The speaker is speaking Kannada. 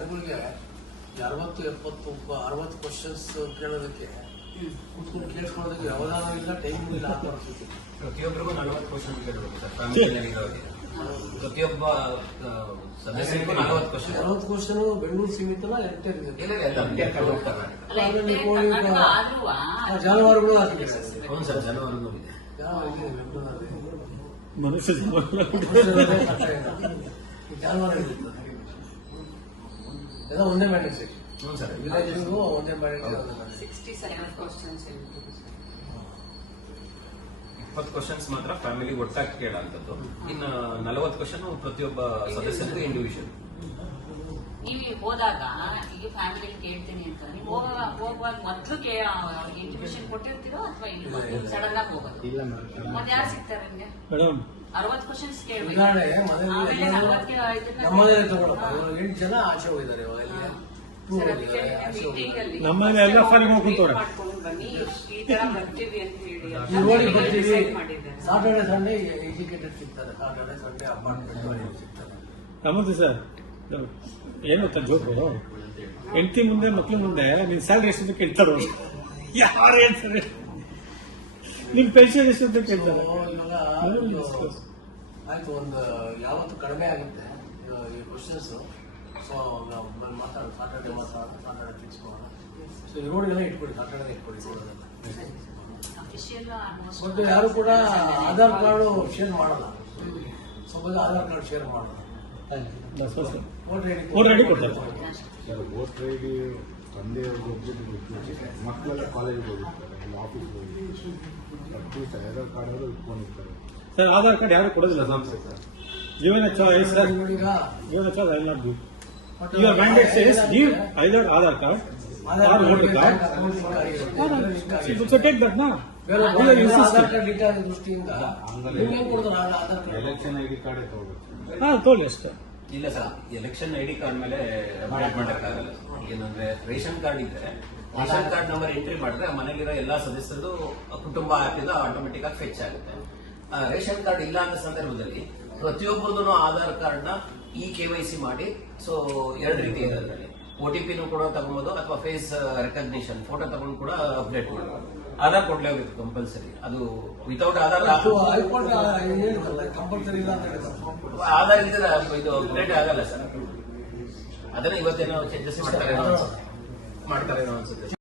ಜನಗಳಿಗೆ ಅರವತ್ತು ಎಪ್ಪತ್ತು ಅರವತ್ತು ಕ್ವಶನ್ಸ್ ಕೇಳೋದಕ್ಕೆ ಕುತ್ಕೊಂಡು ಕೇಳಿಸ್ಕೊಳ್ಳೋದಕ್ಕೆ ಯಾವ್ದಾದ್ರು ಇಲ್ಲ ಟೈಮ್ ಇಲ್ಲ ಅಂತ ಅನ್ಸುತ್ತೆ. ಪ್ರತಿಯೊಬ್ಬರಿಗೂ ನಲವತ್ತು ಕ್ವಶನ್ ಕೇಳಬೇಕು ಸರ್ ಫ್ಯಾಮಿಲಿಯಲ್ಲಿ ಇರೋರಿಗೆ. ಪ್ರತಿಯೊಬ್ಬ ಸದಸ್ಯರಿಗೂ ನಲವತ್ತು ಕ್ವಶನ್ ಅರವತ್ತು ಕ್ವಶನ್ ಬೆಂಗಳೂರು ಸೀಮಿತನ? ಆ, ಜಾನುವಾರುಗಳು ಹಾಕಿದೆ ಹೌದು ಸರ್ ಇದೆ. ಜಾನುವಾರು ಇದೆ ಮನುಷ್ಯ ಕಷ್ಟ ಜಾನುವಾರು ಇರ್ತದೆ ಎಲ್ಲ ಒಂದೇ ಮ್ಯಾಟ್ರಿಕ್ಸ್ ಸೆಕ್ಷನ್ ಹ್ಞೂ ಸರ್ ವಿಲೇಜ್ಗೂ ಒಂದೇ ಮ್ಯಾಂಡೇಟ್ ಸಿಕ್ಸ್ಟಿ mandate. 67 questions ಇರ್ತದೆ ಸರ್. ಇಪ್ಪತ್ತು ಕ್ವಶನ್ಸ್ ಮಾತ್ರ ಫ್ಯಾಮಿಲಿ ಒಟ್ಟಾಗಿ ಕೇಳೋಂಥದ್ದು ಇನ್ನು ನಲವತ್ತು ಕ್ವಶನ್ ಪ್ರತಿಯೊಬ್ಬ ಸದಸ್ಯರಿಗೂ ಇಂಡಿವಿಜುವಲ್ ನೀವು ಹೋದಾಗ ಈಗ ಫ್ಯಾಮಿಲಿ ಕೇಳ್ತೀನಿ ಅಂತ ನೀವು ಹೋಗುವಾಗ ಹೋಗುವಾಗ ಮೊದ್ಲು ಇಂಟಿಮೇಷನ್ ಕೊಟ್ಟಿರ್ತೀರೋ ಅಥವಾ ಇಲ್ಲ ಸಡನ್ ಆಗಿ ಹೋಗೋದು? ಮತ್ತೆ ಯಾರು ಸಿಗ್ತಾರೆ ನಿಮ್ಗೆ? ಅರವತ್ತು ಕ್ವಶನ್ಸ್ ಕೇಳ್ಬೇಕು. ನಮ್ಮನೇಲಿ ಇವಾಗ ಎಂಟು ಜನ ಆಚೆ ಹೋಗಿದ್ದಾರೆ ಇವಾಗ ಅಲ್ಲಿ ಟೂರ್ ಹೋಗಿದ್ದಾರೆ ಆಚೆ ಹೋಗಿದ್ದಾರೆ. ನಮ್ಮಲ್ಲಿ ಎಲ್ಲ ಬರ್ತೀವಿ ರೋಡಿಗೆ. ಸಾಟರ್ಡೆ ಸಂಡೇ ಎಜುಕೇಟೆಡ್ ಸಿಗ್ತಾರೆ. ಸಾಟರ್ಡೆ ಸಂಡೇ ಅಪಾರ್ಟ್ಮೆಂಟ್ ಸಿಗ್ತಾರೆ. ನಮ್ಮದು ಸರ್ ಏನು ಗೊತ್ತಾ ಜೋಕು ಹೆಂಡತಿ ಮುಂದೆ ಮಕ್ಳ ಮುಂದೆ ನಿನ್ ಸ್ಯಾಲ್ರಿ ಎಷ್ಟು ಅಂತ ಕೇಳ್ತಾರೋ? ಯಾರು ಹೇಳ್ತಾರೆ? ನಿಮ್ಮ ಪೆನ್ಷನ್ ಎಷ್ಟು ಅಂತ ಕೇಳ್ತಾರೆ? ಆಯ್ತು ಒಂದು ಯಾವತ್ತು ಕಡಿಮೆ ಆಗುತ್ತೆ. ಕ್ವಶನ್ಸ್ ಸೊ ನಾವು ಮಾತಾಡೋದು ಸಾಟರ್ಡೆ ಮಾತಾಡೋಣ ಸಾಟರ್ಡೆ ಫಿಕ್ಸ್ ಮಾಡೋಣ ಸೊ ಈ ರೋಡ್ಗೆಲ್ಲ ಇಟ್ಬಿಡಿ ಸಾಟರ್ಡೆ almost ಮತ್ತು ಯಾರು ಕೂಡ ಆಧಾರ್ ಕಾರ್ಡು ಶೇರ್ ಮಾಡಲ್ಲ. ಸೊ ಮೊದಲು ಆಧಾರ್ ಕಾರ್ಡ್ ಶೇರ್ ಮಾಡಲ್ಲ. ವೋಟರ್ ಐಡಿ Voter ID ಕೊಡ್ತಾರೆ. ಸರ್ ವೋಟರ್ ಐ ಡಿ ತಂದೆಯವ್ರಿಗೆ ಮಕ್ಕಳೆಲ್ಲ ಕಾಲೇಜಿಗೆ ಹೋಗಿರ್ತಾರೆ ಇಲ್ಲ ಆಫೀಸ್ಗೆ ಹೋಗಿ ಅಟ್ಲೀಸ್ಟ್ ಆಧಾರ್ ಕಾರ್ಡ್ ಆದರೂ ಇಟ್ಕೊಂಡಿರ್ತಾರೆ. ಸರ್ ಆಧಾರ್ ಕಾರ್ಡ್ ಯಾರು ಕೊಡೋದಿಲ್ಲ sir I your mandate says give either Aadhaar card or voter card so take that ನಾ ಬೇರೆ We are insisting. Aadhaar card detail ದೃಷ್ಟಿಯಿಂದ ನಿಮ್ಗೆ ಕೊಡ್ತಾರೆ Aadhaar card election I D ಕಾರ್ಡೇ ತಗೋಬೇಕು ಹಾ ತೋಳಿ ಅಷ್ಟೇ ಇಲ್ಲ ಸರ್ ಎಲೆಕ್ಷನ್ ಐಡಿ ಕಾರ್ಡ್ ಮೇಲೆ ಅಪ್ಡೇಟ್ ಮಾಡೋಕ್ಕಾಗಲ್ಲ ಏನಂದ್ರೆ ರೇಷನ್ ಕಾರ್ಡ್ ಇದ್ರೆ ರೇಷನ್ ಕಾರ್ಡ್ ನಂಬರ್ ಎಂಟ್ರಿ ಮಾಡಿದ್ರೆ ಆ ಮನೇಲಿರೋ ಎಲ್ಲಾ ಸದಸ್ಯರದು ಕುಟುಂಬ ಆಪ್ ಇಂದ ಆಟೋಮೆಟಿಕ್ ಆಗಿ ಫೆಚ್ ಆಗುತ್ತೆ. ಆ, ರೇಷನ್ ಕಾರ್ಡ್ ಇಲ್ಲ ಅನ್ನೋ ಸಂದರ್ಭದಲ್ಲಿ ಪ್ರತಿಯೊಬ್ಬರದು ಆಧಾರ್ ಕಾರ್ಡ್ನ ಇ ಕೆ ವೈ ಸಿ ಮಾಡಿ ಸೊ ಎರಡು ರೀತಿ ಇದೆ ಅದರಲ್ಲಿ. ಒ ಟಿ ಪಿನೂ ಕೂಡ ತಗೊಬೋದು ಅಥವಾ ಫೇಸ್ ರೆಕಗ್ನಿಷನ್ ಫೋಟೋ ತಗೊಂಡು ಕೂಡ ಅಪ್ಡೇಟ್ ಮಾಡಬಹುದು ಆಧಾರ್ ಕೊಡ್ಲೇಬೇಕು ಕಂಪಲ್ಸರಿ. ಅದು ವಿತೌಟ್ ಆಧಾರ್ ಆಧಾರ್ ಇದ್ರೆ ಇದು ಅಪ್ಡೇಟ್ ಆಗಲ್ಲ ಸರ್. ಅದನ್ನ ಇವತ್ತೇನೋ ಚೇಂಜಸ್ ಮಾಡ್ತಾರೆ ಮಾಡ್ತಾರೆ ಅನ್ಸುತ್ತೆ.